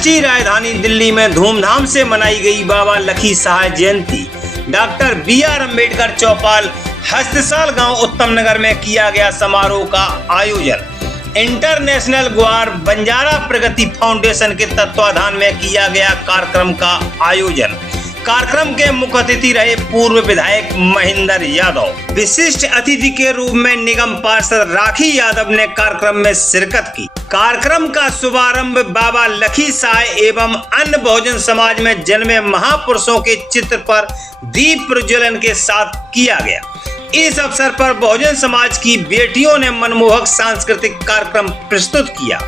राष्ट्रीय राजधानी दिल्ली में धूमधाम से मनाई गई बाबा लखी सहाय जयंती। Doctor B R. अम्बेडकर चौपाल हस्तसाल गांव उत्तम नगर में किया गया समारोह का आयोजन इंटरनेशनल ग्वार बंजारा प्रगति फाउंडेशन के तत्वाधान में किया गया कार्यक्रम का आयोजन। कार्यक्रम के मुख्य अतिथि रहे पूर्व विधायक महेंद्र यादव। विशिष्ट अतिथि के रूप में निगम पार्षद राखी यादव ने कार्यक्रम में शिरकत की। कार्यक्रम का शुभारंभ बाबा लखी सहाय एवं अन्य बहुजन समाज में जन्मे महापुरुषों के चित्र पर दीप प्रज्वलन के साथ किया गया। इस अवसर पर बहुजन समाज की बेटियों ने मनमोहक सांस्कृतिक कार्यक्रम प्रस्तुत किया।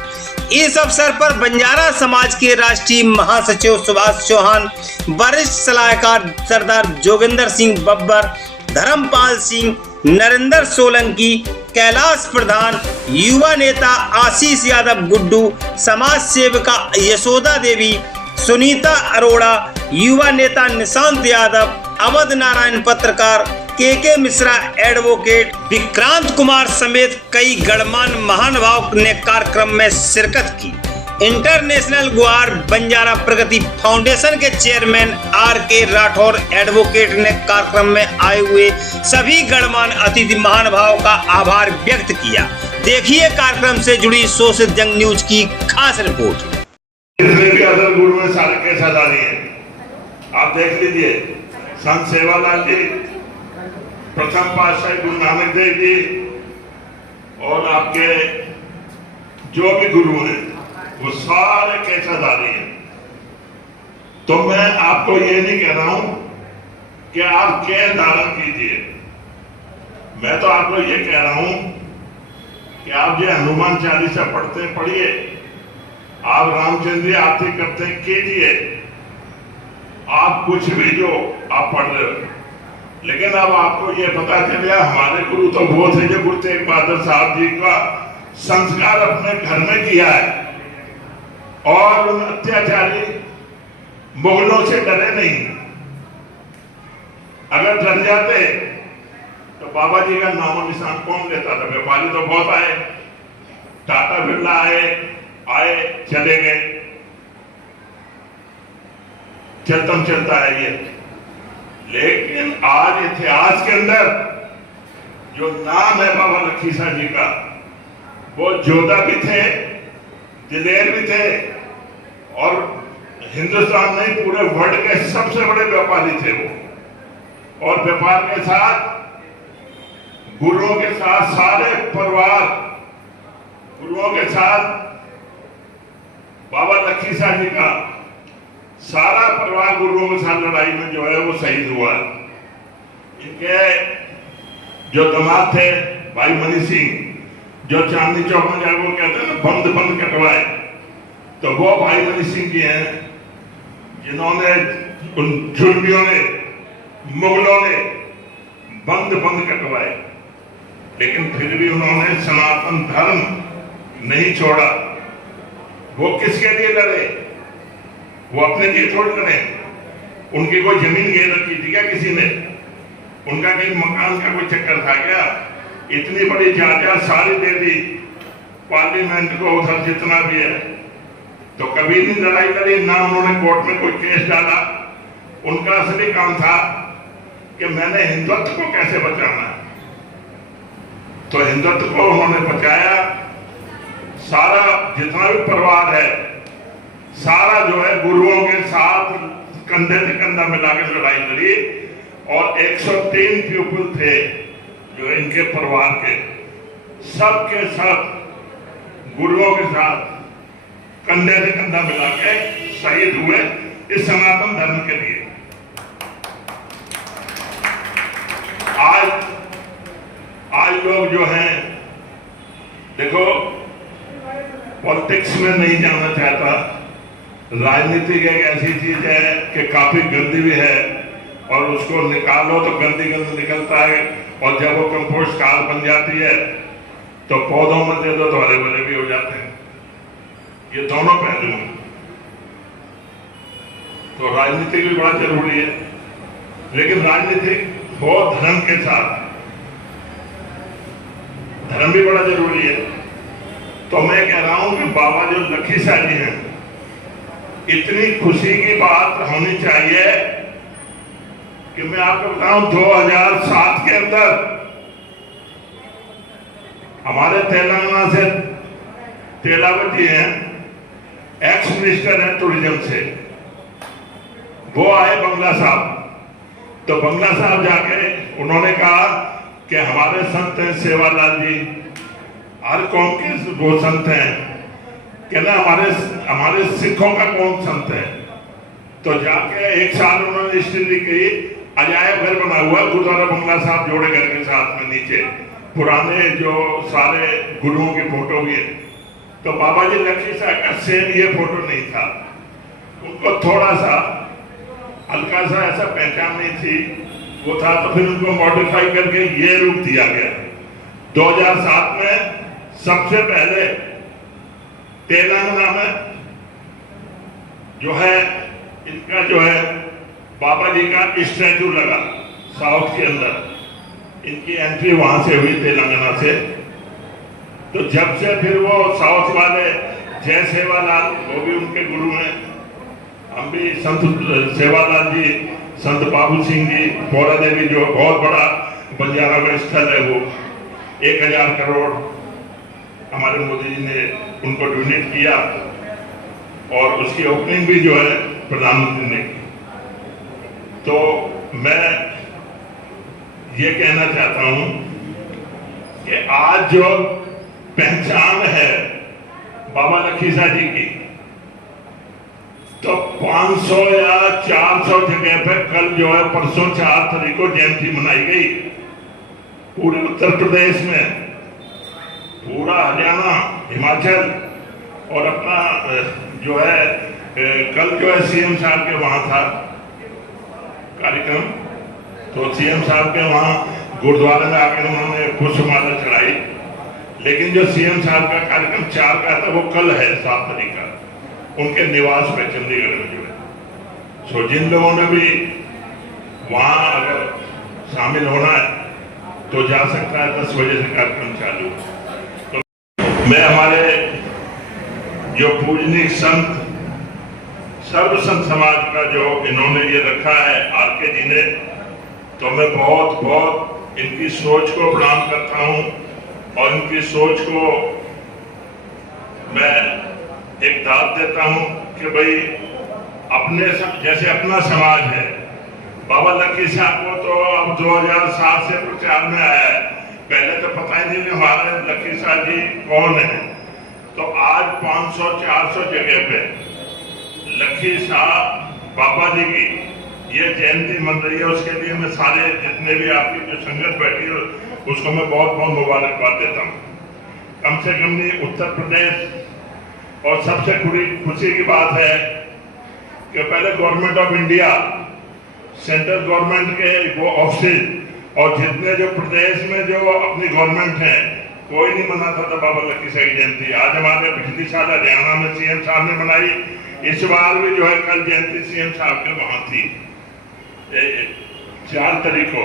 इस अवसर पर बंजारा समाज के राष्ट्रीय महासचिव सुभाष चौहान, वरिष्ठ सलाहकार सरदार जोगिंदर सिंह बब्बर, धर्मपाल सिंह, नरेंद्र सोलंकी, कैलाश प्रधान, युवा नेता आशीष यादव गुड्डू, समाज सेविका यशोदा देवी, सुनीता अरोड़ा, युवा नेता निशांत यादव, अवध नारायण पत्रकार, के मिश्रा एडवोकेट, विक्रांत कुमार समेत कई गणमान्य महानुभाव ने कार्यक्रम में शिरकत की। इंटरनेशनल ग्वार बंजारा प्रगति फाउंडेशन के चेयरमैन आर.के. राठौर एडवोकेट ने कार्यक्रम में आए हुए सभी गणमान्य अतिथि महानुभाव का आभार व्यक्त किया। देखिए कार्यक्रम से जुड़ी शोषित जंग न्यूज की खास रिपोर्ट। आप देख लीजिए, संत सेवालाल जी, प्रथम पातशाही गुरु नानक देव जी और आपके जो भी गुरु हैं वो सारे कैसाधारी हैं। तो मैं आपको ये नहीं कह रहा हूं कि आप कैस धारण कीजिए, मैं तो आपको ये कह रहा हूं कि आप जो हनुमान चालीसा पढ़ते पढ़िए, आप रामचंद्र आरती करते कीजिए, आप कुछ भी जो आप पढ़ रहे हो। लेकिन अब आपको ये पता चलिए हमारे गुरु तो वो थे जो गुरु तेग बहादुर साहब जी का संस्कार अपने घर में किया है और उन अत्याचारी मुगलों से डरे नहीं। अगर डर जाते तो बाबा जी का नामो निशान कौन लेता था? व्यापारी तो बहुत आए, टाटा बिरला आए चले गए, चलता है ये। लेकिन आज इतिहास के अंदर जो नाम है बाबा लखी सहाय जी का, वो जोधा भी थे, दिलेर भी थे और हिंदुस्तान में पूरे वर्ल्ड के सबसे बड़े व्यापारी थे वो। और व्यापार के साथ गुरुओं के साथ सारे परिवार, गुरुओं के साथ बाबा लखी सहाय जी का सारा परिवार गुरुओं के साथ लड़ाई में जो है वो शहीद हुआ है। इनके जो दामाद थे भाई मनी सिंह, जो चांदनी चौक में जाए वो कहते हैं ना बंद कटवाए, तो वो भाई मनी सिंह जी हैं जिन्होंने उन जुर्मियों ने, मुगलों ने बंद कटवाए, लेकिन फिर भी उन्होंने सनातन धर्म नहीं छोड़ा। वो किसके लिए लड़े? वो अपने लिए थोड़ी लड़े। उनकी कोई जमीन घेर रखी थी क्या किसी ने? उनका कहीं मकान का कोई चक्कर था क्या? इतनी बड़ी जायदाद सारी दे दी पार्लियामेंट को, उधर जितना भी है, तो कभी नहीं लड़ाई लड़ी, ना उन्होंने कोर्ट में कोई केस डाला। उनका असली काम था कि मैंने हिंदुत्व को कैसे बचाना है, तो हिंदुत्व को उन्होंने बचाया। सारा जितना भी परिवार है सारा जो है गुरुओं के साथ कंधे से कंधा मिलाकर लड़ाई लड़ी और 103 पीपल थे जो इनके परिवार के, सब के सब गुरुओं के साथ कंधे से कंधा मिला के शहीद हुए इस सनातन धर्म के लिए। आज लोग जो हैं, देखो पॉलिटिक्स में नहीं जाना चाहता। राजनीति एक ऐसी चीज है कि काफी गंदी भी है और उसको निकालो तो गंदी निकलता है, और जब वो कंपोस्ट खाद बन जाती है तो पौधों में दे दो तो हरे भरे भी हो जाते हैं। ये दोनों पहलू हैं। तो राजनीति भी बड़ा जरूरी है, लेकिन राजनीति हो धर्म के साथ, धर्म भी बड़ा जरूरी है। तो मैं कह रहा हूं कि बाबा जो लखी सहाय जी हैं इतनी खुशी की बात होनी चाहिए कि मैं आपको बताऊं 2007 के अंदर हमारे तेलंगाना से तेलावत जी हैं, एक्स मिनिस्टर हैं टूरिज्म से, वो आए बंगला साहब। तो बंगला साहब जाके उन्होंने कहा कि हमारे संत हैं सेवालाल जी, हर कौम के वो संत हैं, कहना हमारे सिखों का कौन संत है। तो जाके एक साल उन्होंने स्टडी की, अजायब घर बना हुआ गुरुद्वारा बंगला साहब जोड़े घर के साथ में, नीचे पुराने जो सारे गुरुओं की फोटो भी है। तो बाबा जी लखी साहब का सेम ये फोटो नहीं था, उनको थोड़ा सा हल्का सा ऐसा पहचान नहीं थी वो था, तो फिर उनको मॉडिफाई करके ये रूप दिया गया। 2007 में सबसे पहले तेलंगाना में जो है इनका जो है बाबा जी का स्टैचू लगा साउथ के अंदर, इनकी एंट्री वहां से हुई तेलंगाना से। तो जब से फिर वो साउथ वाले जय सेवालाल, वो भी उनके गुरु हैं, हम भी संत सेवालाल जी, संत बाबू सिंह जी, पौरा देवी जो बहुत बड़ा बंजारा का स्थल है, वो 1000 करोड़ हमारे मोदी जी ने उनको डोनेट किया और उसकी ओपनिंग भी जो है प्रधानमंत्री ने की। तो मैं ये कहना चाहता हूं कि आज जो पहचान है बाबा लखीसा जी की, तो 500 या 400 जगह पर कल जो है परसों 4 तारीख को जयंती मनाई गई पूरे उत्तर प्रदेश में, पूरा हरियाणा, हिमाचल और अपना जो है कल जो है सीएम साहब के वहां था कार्यक्रम। तो सीएम साहब के वहां गुरुद्वारे में आकर उन्होंने पुष्पमाला चढ़ाई, लेकिन जो सीएम साहब का कार्यक्रम 4 का था वो कल है 7 तारीख का, उनके निवास पे चंडीगढ़ में जो है। सो जिन लोगों ने भी वहां अगर शामिल होना है तो जा सकता है, 10 बजे से कार्यक्रम चालू। तो मैं हमारे जो पूजनीय संत, सर्व संत समाज का जो इन्होंने ये रखा है आरके जी ने, तो मैं बहुत बहुत इनकी सोच को प्रणाम करता हूं और इनकी सोच को मैं एक दाद देता हूं कि भाई अपने जैसे अपना समाज है। बाबा लखी साहब को तो अब 2007 से प्रचार में आया है, पहले तो पता ही नहीं हमारे लखी साहब जी कौन है। तो आज 500-400 जगह पे लखी साहब बाबा जी की ये जयंती मन रही है, उसके लिए मैं सारे जितने भी आपकी जो संगत बैठी है उसको मैं बहुत बहुत मुबारकबाद देता हूँ। कम से कम नहीं उत्तर प्रदेश, और सबसे खुशी की बात है कि पहले government of India, central government के वो ऑफिस और जितने जो प्रदेश में जो अपनी गवर्नमेंट है, कोई नहीं मनाता था बाबा लखी साहब की जयंती। आज हमारे पिछली साल हरियाणा में सीएम साहब ने मनाई, इस बार भी जो है कल जयंती सीएम साहब के वहां थी 4 तारीख को।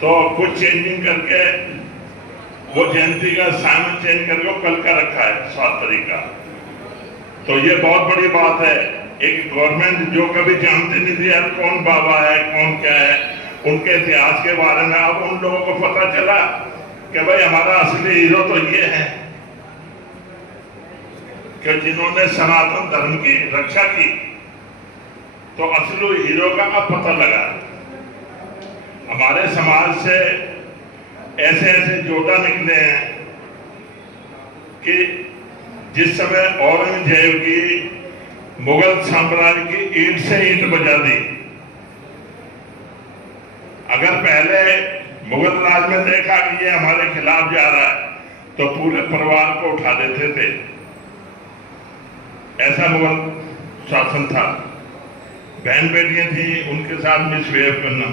तो कुछ चेंजिंग करके वो जयंती का समय चेंज करके कल का रखा है 7 तारीख का। तो ये बहुत बड़ी बात है। एक गवर्नमेंट जो कभी जानती नहीं थी यार कौन बाबा है, कौन क्या है, उनके इतिहास के बारे में अब उन लोगों को पता चला कि भाई हमारा असली हीरो तो ये है कि जिन्होंने सनातन धर्म की रक्षा की। तो असली हीरो का अब पता लगा। हमारे समाज से ऐसे ऐसे योद्धा निकले हैं कि जिस समय औरंगजेब की मुगल साम्राज्य की ईंट से ईंट बजा दी। अगर पहले मुगल राज में देखा कि ये हमारे खिलाफ जा रहा है तो पूरे परिवार को उठा देते थे, ऐसा मुगल शासन था। बहन बेटियां थी, उनके साथ मिसबिहेव करना,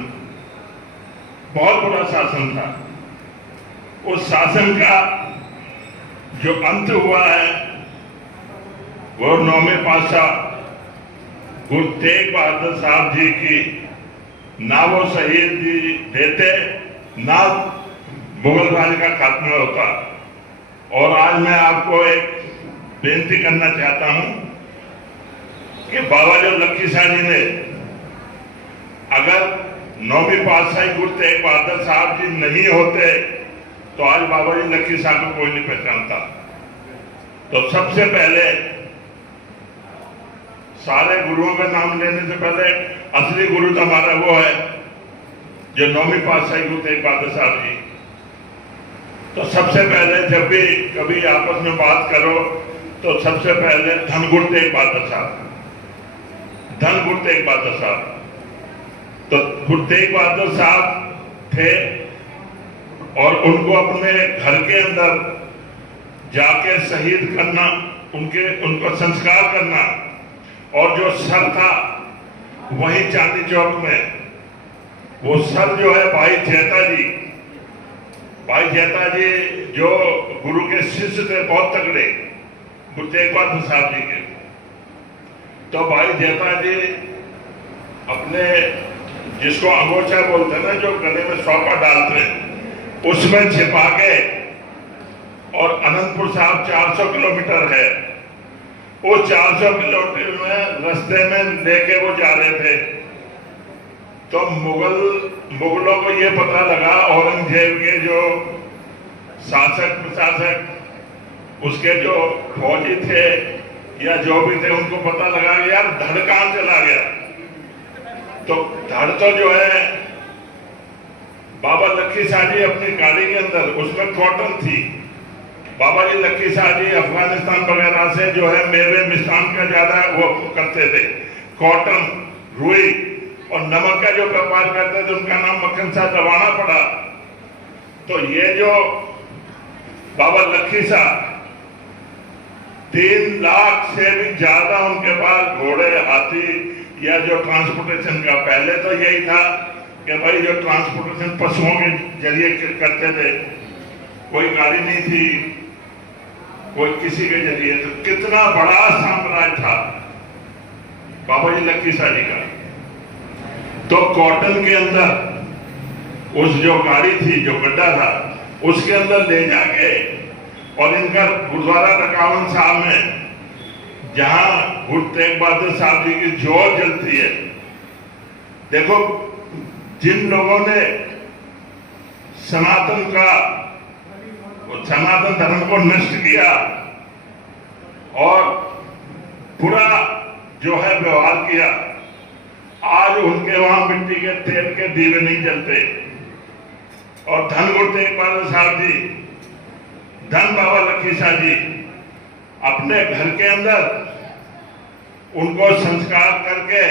बहुत बड़ा शासन था। उस शासन का जो अंत हुआ है वो 9वें पातशाह गुरु तेग बहादुर साहब जी की ना वो शहीद जी देते, ना मुगल राज का खात्मा होता। और आज मैं आपको एक बेनती करना चाहता हूं कि बाबा जो लखी शाह जी ने, अगर 9वीं पातशाही गुरु तेग बहादुर साहब जी नहीं होते तो आज बाबा जी लखी शाह को कोई नहीं पहचानता। तो सबसे पहले सारे गुरुओं का नाम लेने से पहले असली गुरु तो हमारा वो है जो 9वीं पातशाही गुरु तेग बहादुर साहब जी। तो सबसे पहले जब भी कभी आपस में बात करो तो सबसे पहले धन गुरु तेग बहादुर साहब, धन गुरु तेग बहादुर साहब। तो गुरु तेग बहादुर साहब थे और उनको अपने घर के अंदर जाके शहीद करना, उनको संस्कार करना, और जो सर था वहीं चांदी चौक में, वो सर जो है भाई जेता जी जो गुरु के शिष्य थे बहुत तगड़े गुरु तेग बहादुर साहब जी के। तो भाई जेता जी अपने, जिसको अंगोछा बोलते हैं ना, जो गले में सौंपा डालते हैं, उसमें छिपा के, और अनंतपुर साहब 400 किलोमीटर है, वो 400 किलोमीटर में रास्ते में लेके वो जा रहे थे। तो मुगलों को ये पता लगा, औरंगजेब के जो शासक प्रशासक, उसके जो फौजी थे या जो भी थे, उनको पता लगा कि यार धड़ कहां चला गया। तो धड़ तो जो है बाबा लखी शाह जी अपनी गाड़ी के अंदर, उसमें कॉटन थी। बाबा जी लखी शाह जी अफगानिस्तान वगैरह से जो है मेवे मिष्ठान का ज्यादा वो करते थे, कॉटन, रुई और नमक का जो व्यापार करते थे, उनका नाम मक्खन शाह दबाना पड़ा। तो ये जो बाबा लखी शाह, 3 लाख से भी ज्यादा उनके पास घोड़े, हाथी या जो ट्रांसपोर्टेशन का, पहले तो यही था कि भाई जो ट्रांसपोर्टेशन पशुओं के जरिए करते थे, कोई गाड़ी नहीं थी, कोई किसी के जरिए। तो कितना बड़ा साम्राज्य था बाबा जी लखी शाह जी का। तो कॉटन के अंदर उस जो गाड़ी थी, जो गड्ढा था, उसके अंदर ले जाके, और इनका गुरुद्वारा रकावन साहब में जहां गुरु तेग बहादुर साहब जी की जोत जलती है, देखो जिन लोगों ने सनातन धर्म को नष्ट किया और पूरा जो है व्यवहार किया, आज उनके वहां मिट्टी के तेल के दीवे नहीं जलते। और धन गुरु तेग बहादुर साहब जी, धन बाबा लखी शाह जी, अपने घर के अंदर उनको संस्कार करके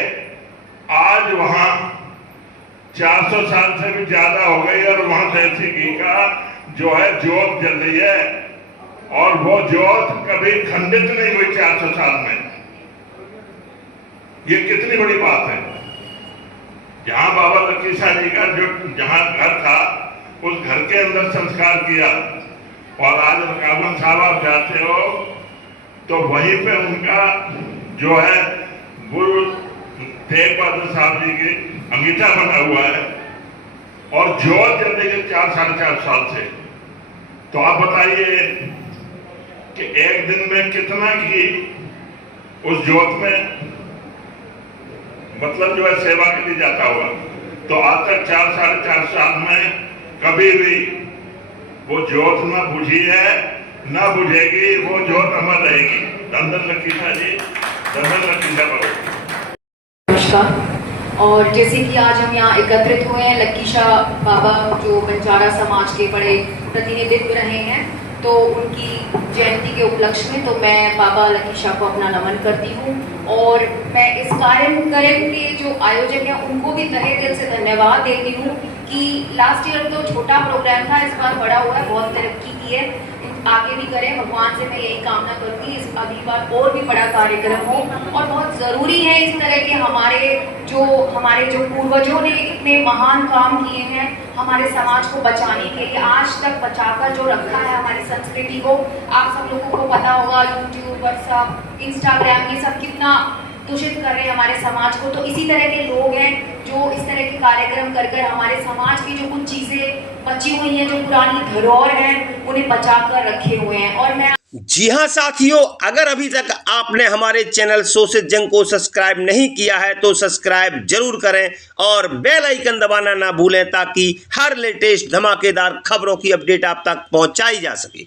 आज वहां 400 साल से भी ज्यादा हो गई, और वहां देसी घी का जो है जोत जल रही है, और वो जोत कभी खंडित नहीं हुई 400 साल में। ये कितनी बड़ी बात है। जहां बाबा लखी शाह जी का जो जहां घर था, उस घर के अंदर संस्कार किया, और आज रकावन साहब आप जाते हो तो वहीं पे उनका जो है गुरु तेग बहादुर साहब जी की अंगीठा बना हुआ है, और जोत जल रही है 4-4.5 साल से। तो आप बताइए कि एक दिन में कितना घी उस जोत में, मतलब जो है सेवा के लिए जाता हुआ। तो आज तक 4-4.5 साल में कभी भी वो जोत न बुझी है, न बुझेगी, वो जोत अमर रहेगी। धन लखी शाह जी, धन लखी शाह नमस्कार। और जैसे कि आज हम यहाँ एकत्रित हुए हैं, लखी शाह बाबा जो बंजारा समाज के बड़े प्रतिनिधित्व रहे हैं, तो उनकी जयंती के उपलक्ष्य में तो मैं बाबा लखी शाह को अपना नमन करती हूँ। और मैं इस कार्यक्रम के जो आयोजक हैं उनको भी तहे दिल से धन्यवाद देती हूँ कि लास्ट ईयर तो छोटा प्रोग्राम था, इस बार बड़ा हुआ है, बहुत तरक्की की है, आगे भी करें, भगवान से मैं यही कामना करूँगी इस अगली बार और भी बड़ा कार्यक्रम हो। और बहुत ज़रूरी है इस तरह के हमारे जो पूर्वजों ने इतने महान काम किए हैं हमारे समाज को बचाने के लिए, आज तक बचाकर जो रखा है हमारी संस्कृति को। आप सब लोगों को पता होगा यूट्यूब, व्हाट्सएप, इंस्टाग्राम, ये सब कितना दूषित कर रहे हैं हमारे समाज को। तो इसी तरह के लोग हैं जो इस तरह के कार्यक्रम कर हमारे समाज की जो कुछ चीज़ें बची हुई हैं, जो पुरानी धरोहर हैं, उन्हें बचा कर रखे हुए हैं। और मैं जी हाँ साथियों, अगर अभी तक आपने हमारे चैनल शोषित जंग को सब्सक्राइब नहीं किया है तो सब्सक्राइब जरूर करें और बेल आइकन दबाना ना भूलें ताकि हर लेटेस्ट धमाकेदार खबरों की अपडेट आप तक पहुंचाई जा सके।